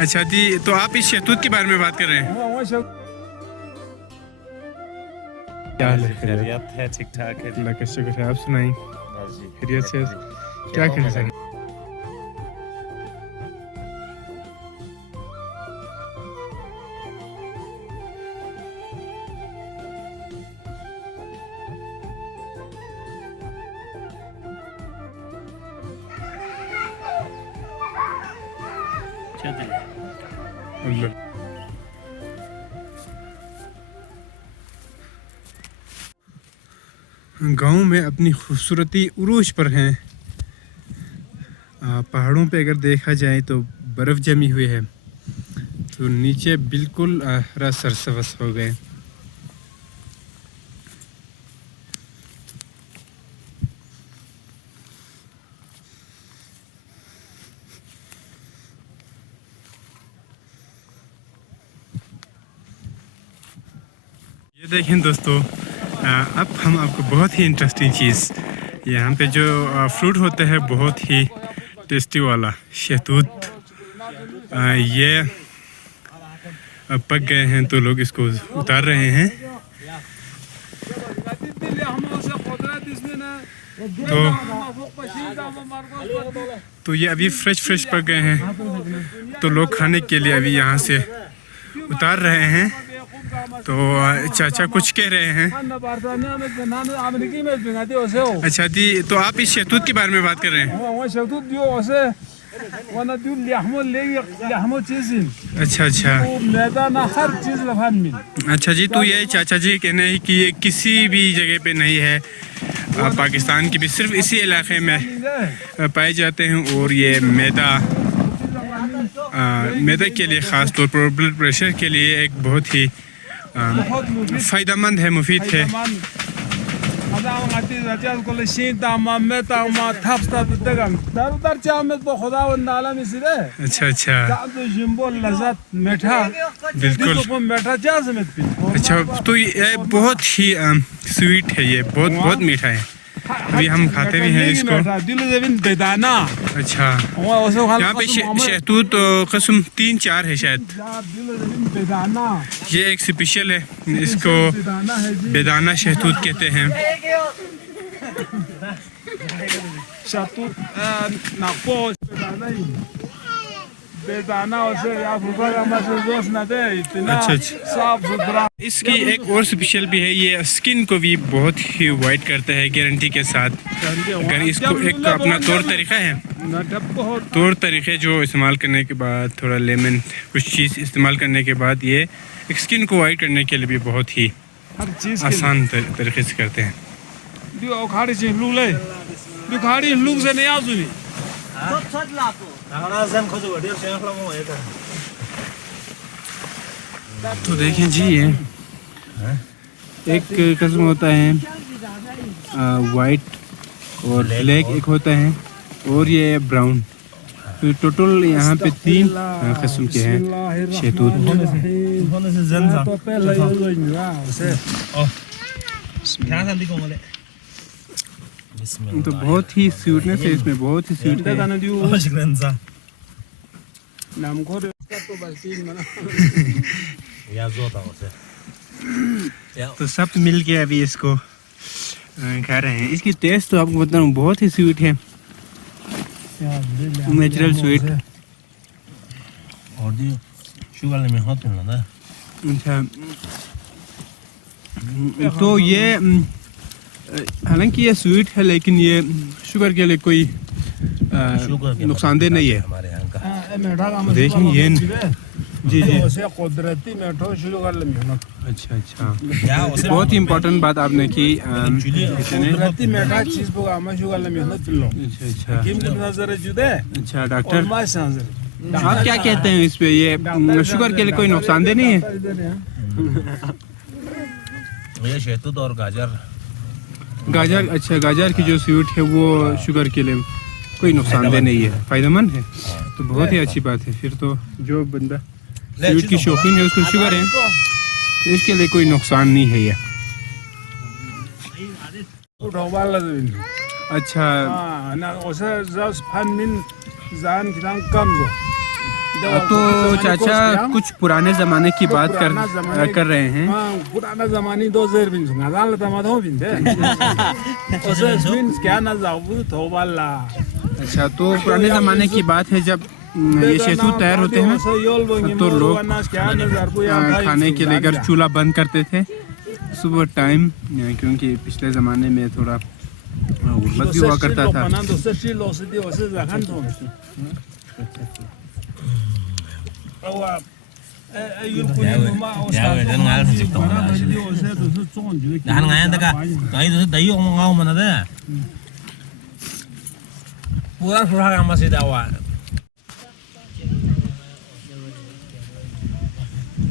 اچھا جی، تو آپ اس شہتوت کے بارے میں بات کر رہے ہیں؟ کیا حال ہے؟ خیریت ہے، ٹھیک ٹھاک ہے۔ اللہ کا شکر ہے، آپ سنائیں؟ خیریت سے؟ کیا کہنا چاہیں گے؟ گاؤں میں اپنی خوبصورتی عروج پر ہیں۔ پہاڑوں پہ اگر دیکھا جائے تو برف جمی ہوئی ہے، تو نیچے بالکل ہرا سرسبز ہو گئے۔ یہ دیکھیں دوستو، اب ہم آپ کو بہت ہی انٹرسٹنگ چیز، یہاں پہ جو فروٹ ہوتا ہے بہت ہی ٹیسٹی والا شہتوت، یہ پک گئے ہیں تو لوگ اس کو اتار رہے ہیں۔ تو یہ ابھی فریش پک گئے ہیں، تو لوگ کھانے کے لیے ابھی یہاں سے اتار رہے ہیں۔ تو چاچا کچھ کہہ رہے ہیں۔ اچھا جی، تو آپ اس شہتوت کے بارے میں بات کر رہے ہیں؟ اچھا اچھا جی، تو یہ چاچا جی کہنا ہے کہ یہ کسی بھی جگہ پہ نہیں ہے، پاکستان کی بھی صرف اسی علاقے میں پائے جاتے ہیں، اور یہ میدہ کے لیے خاص طور پر بلڈ پریشر کے لیے ایک بہت ہی فائدہ مند ہے، مفید ہے۔ اچھا بالکل، اچھا، تو یہ بہت ہی سویٹ ہے، یہ بہت میٹھا ہے، ابھی ہم کھاتے بھی ہیں اس کو۔ اچھا، یہاں پہ شہتوت قسم 3-4 ہے شاید، یہ ایک اسپیشل ہے، اس کو بیدانہ شہتوت کہتے ہیں۔ اس کی ایک اور اسپیشل بھی ہے، یہ اسکن کو بھی بہت ہی وائٹ کرتا ہے گارنٹی کے ساتھ۔ اگر اس کو ایک اپنا طور طریقے جو استعمال کرنے کے بعد، تھوڑا لیمن کچھ چیز استعمال کرنے کے بعد، یہ ایک اسکن کو وائٹ کرنے کے لیے بھی بہت ہی آسان طریقے سے کرتے ہیں۔ تو دیکھیں جی، یہ ایک قسم ہوتا ہے وائٹ، اور بلیک ایک ہوتا ہے، اور یہ براؤن۔ تو ٹوٹل یہاں پہ 3 قسم کے ہیں شہتوت۔ تو بہت ہی سویٹنس ہے اس میں، بہت ہی سویٹ ہے۔ تو سب مل کے ابھی اس کو کھا رہے ہیں۔ اس کی ٹیسٹ تو آپ کو بتاؤں بہت ہی سویٹ ہے، نیچرل سویٹ۔ اچھا، تو یہ حالانکہ یہ سویٹ ہے، لیکن یہ شوگر کے لیے کوئی نقصان دہ نہیں ہے۔ دیکھیں یہ جی قدرتی میٹھو شروع کر لیں۔ اچھا، بہت ہی امپورٹنٹ بات آپ نے کی۔ قدرتی میٹھا چیز کو ہم شروع کر لیں۔ اچھا ڈاکٹر، آپ کیا کہتے ہیں اس پہ؟ یہ شوگر کے لیے کوئی نقصان دہ نہیں ہے؟ یہ شہتوت اور گاجر، اچھا گاجر کی جو سویٹ ہے وہ شوگر کے لیے کوئی نقصان دہ نہیں ہے، فائدہ مند ہے، تو بہت ہی اچھی بات ہے۔ پھر تو جو بندہ سویٹ کی شوقین ہے، اس کو شوگر ہے، تو اس کے لیے کوئی نقصان نہیں ہے یہ۔ اچھا نا اسے زاس پھن من زان کتان کم جو تو چاچا کچھ پرانے زمانے کی بات کر رہے ہیں. پرانا زمانی 2000 بن سنگا دال تما دو بن دے اسے بن کیا نہ زاو تو والا. اچھا تو پرانے زمانے کی بات ہے جب یہ شیتو تیار ہوتے ہیں تو لوگ کھانے کے لے کر چولہا بند کرتے تھے صبح ٹائم, کیونکہ پچھلے زمانے میں تھوڑا غربت بھی ہوا کرتا تھا. پورا سوڑا کا مسجد ہوا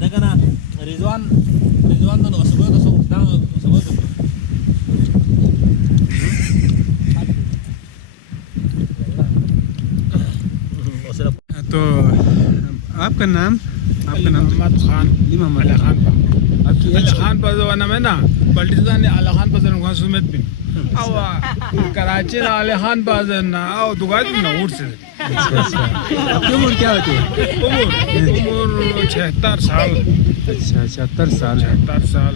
دیکھا نا رضوان تو تو آپ کا نام محمد خان علی خان علی خان پزوانا میں نا بلٹستان علی خان پزن کو سمیت بن او کراچی علی خان پزن او دگات نہ اڑ سے. آپ کی عمر کیا ہوتی ہے؟ عمر 76 سال. اچھا 76 سال. 76 سال.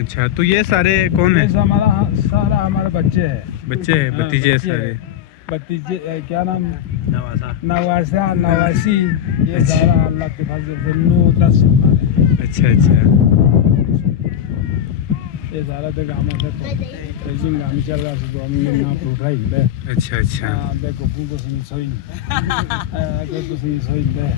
اچھا تو یہ سارے کون ہیں؟ ہمارا سارا ہمارے بچے ہیں. بچے ہیں بھتیجے سارے. بھتیجے کیا نام نواسی یہ سارا اللہ کے فضل سے 9-10 ہمارے. اچھا اچھا. یہ سارا دیکھ ہمارے تو رجیم گامی چل رہا ہے تو ہم نے نام پر اٹھائی دے. اچھا اچھا. دیکھو پھول سنی سوئی دے.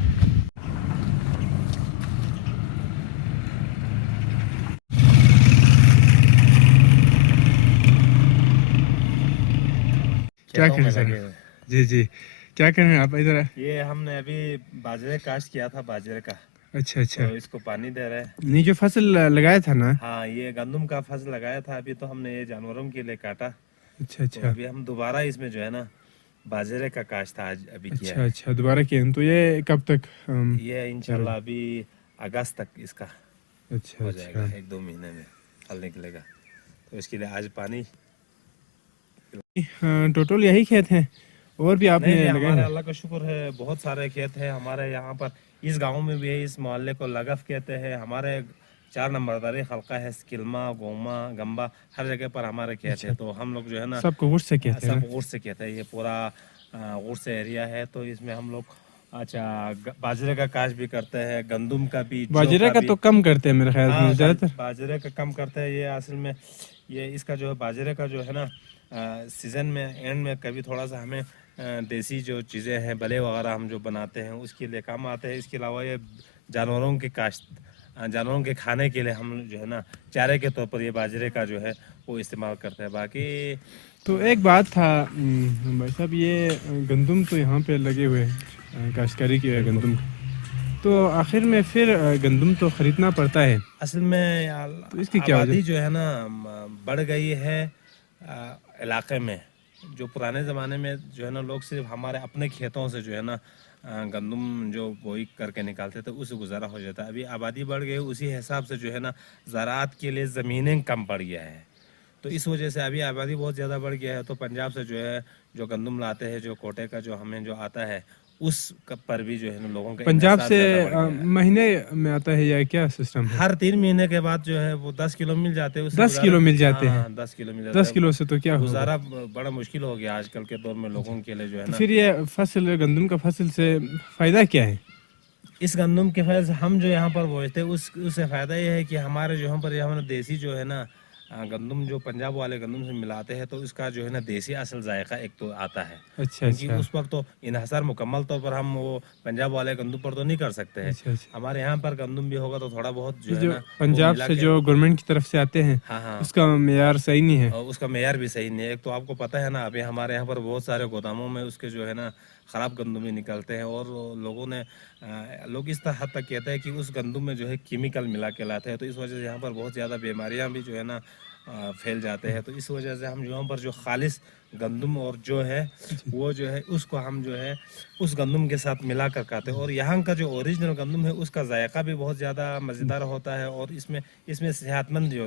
کیا کریں سر؟ جی جی کیا کریں آپ ادھر؟ یہ ہم نے ابھی باجرے کاشت کیا تھا باجرے کا. اچھا اچھا. تو اس کو پانی دے رہے ہیں. نہیں جو فصل لگایا تھا نا. ہاں یہ گندم کا فصل لگایا تھا ابھی تو ہم نے یہ جانوروں کے لیے کاٹا. اچھا اچھا. ابھی ہم دوبارہ اس میں جو ہے نا باجرے کا کاشت تھا آج ابھی کیا. اچھا اچھا دوبارہ کیا. تو یہ کب تک؟ یہ انشاءاللہ ابھی اگست تک اس کا اچھا ہو جائے گا. 1-2 مہینے میں پھل نکلے گا. تو اس کے لیے آج پانی. ٹوٹل یہی کھیت ہیں اور بھی آپ نے لگائے؟ ہمارے اللہ کا شکر ہے بہت سارے کھیت ہیں ہمارے یہاں پر. اس گاؤں میں بھی ہے, اس محلے کو لگف کہتے ہیں. ہمارے 4 نمبر داری حلقہ ہے, سکلما گوما گمبا ہر جگہ پر ہمارے کھیت ہے. تو ہم لوگ جو ہے نا سب کو غرس سے کہتے ہیں. سب غرس سے کہتے ہیں. یہ پورا غرس ایریا ہے. تو اس میں ہم لوگ اچھا باجرے کا کاشت بھی کرتے ہیں, گندم کا بھی. باجرے کا تو کم کرتے ہیں میرے خیال میں زیادہ تر. باجرے کا کم کرتے ہیں. یہ اصل میں یہ اس کا جو ہے باجرے کا جو ہے نا سیزن میں اینڈ میں کبھی تھوڑا سا ہمیں دیسی جو چیزیں ہیں بلے وغیرہ ہم جو بناتے ہیں اس کے لیے کام آتے ہیں. اس کے علاوہ یہ جانوروں کے کاشت جانوروں کے کھانے کے لیے ہم جو ہے نا چارے کے طور پر یہ باجرے کا جو ہے وہ استعمال کرتے ہیں. باقی تو ایک بات تھا بھائی صاحب, یہ گندم تو یہاں پہ لگے ہوئے ہیں, کاشتکاری کی ہے گندم, تو آخر میں پھر گندم تو خریدنا پڑتا ہے. اصل میں تو اس کی کیا آبادی جو ہے نا بڑھ گئی ہے علاقے میں. جو پرانے زمانے میں جو ہے نا لوگ صرف ہمارے اپنے کھیتوں سے جو ہے نا گندم جو بوئی کر کے نکالتے تھے اس سے گزارا ہو جاتا ہے. ابھی آبادی بڑھ گئی, اسی حساب سے جو ہے نا زراعت کے لیے زمینیں کم پڑ گیا ہے. تو اس وجہ سے ابھی آبادی بہت زیادہ بڑھ گیا ہے. تو پنجاب سے جو ہے جو گندم لاتے ہیں, جو کوٹے کا جو ہمیں جو آتا ہے اس پر بھی جو ہے نا لوگوں کا پنجاب سے مہینے میں آتا ہے یا کیا سسٹم ہے؟ ہر 3 مہینے کے بعد جو ہے وہ 10 کلو مل جاتے ہیں. 10 کلو مل جاتے ہیں. 10 کلو مل جاتے ہیں. 10 کلو سے تو کیا ہوگا, گزارا بڑا مشکل ہو گیا آج کل کے دور میں لوگوں کے لیے جو ہے نا. پھر یہ فصل گندم کا فصل سے فائدہ کیا ہے؟ اس گندم کے فیض ہم جو یہاں پر بوجھتے ہیں اس سے فائدہ یہ ہے کہ ہمارے جو یہاں پر ہمارا دیسی جو ہے نا گندم جو پنجاب والے گندم سے ملاتے ہیں تو اس کا جو ہے نا دیسی اصل ذائقہ ایک تو آتا ہے. اچھا کیونکہ اس پر تو انحصار مکمل طور پر ہم وہ پنجاب والے گندم پر تو نہیں کر سکتے ہیں. ہمارے یہاں پر گندم بھی ہوگا تو تھوڑا بہت جو ہے نا پنجاب سے جو گورنمنٹ کی طرف سے آتے ہیں اس کا معیار صحیح نہیں ہے. اس کا معیار بھی صحیح نہیں ہے. ایک تو آپ کو پتہ ہے نا ابھی ہمارے یہاں پر بہت سارے گوداموں میں اس کے جو ہے نا خراب گندم بھی نکلتے ہیں. اور لوگ اس حد تک کہتے ہیں کہ اس گندم میں جو ہے کیمیکل ملا کے لاتے ہیں. تو اس وجہ سے یہاں پر بہت زیادہ بیماریاں بھی جو ہے نا پھیل جاتے ہیں. تو اس وجہ سے ہم یہاں پر جو خالص گندم اور جو ہے وہ جو ہے اس کو ہم جو ہے اس گندم کے ساتھ ملا کر کھاتے ہیں. اور یہاں کا جو اوریجنل گندم ہے اس کا ذائقہ بھی بہت زیادہ مزیدار ہوتا ہے. اور اس میں صحت مند جو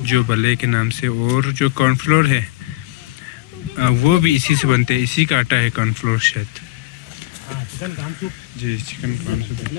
جو بلے کے نام سے. اور جو کارن فلور ہے وہ بھی اسی سے بنتے ہیں, اسی کا آٹا ہے کارن فلور شاید. جی چکن کارن سوپ.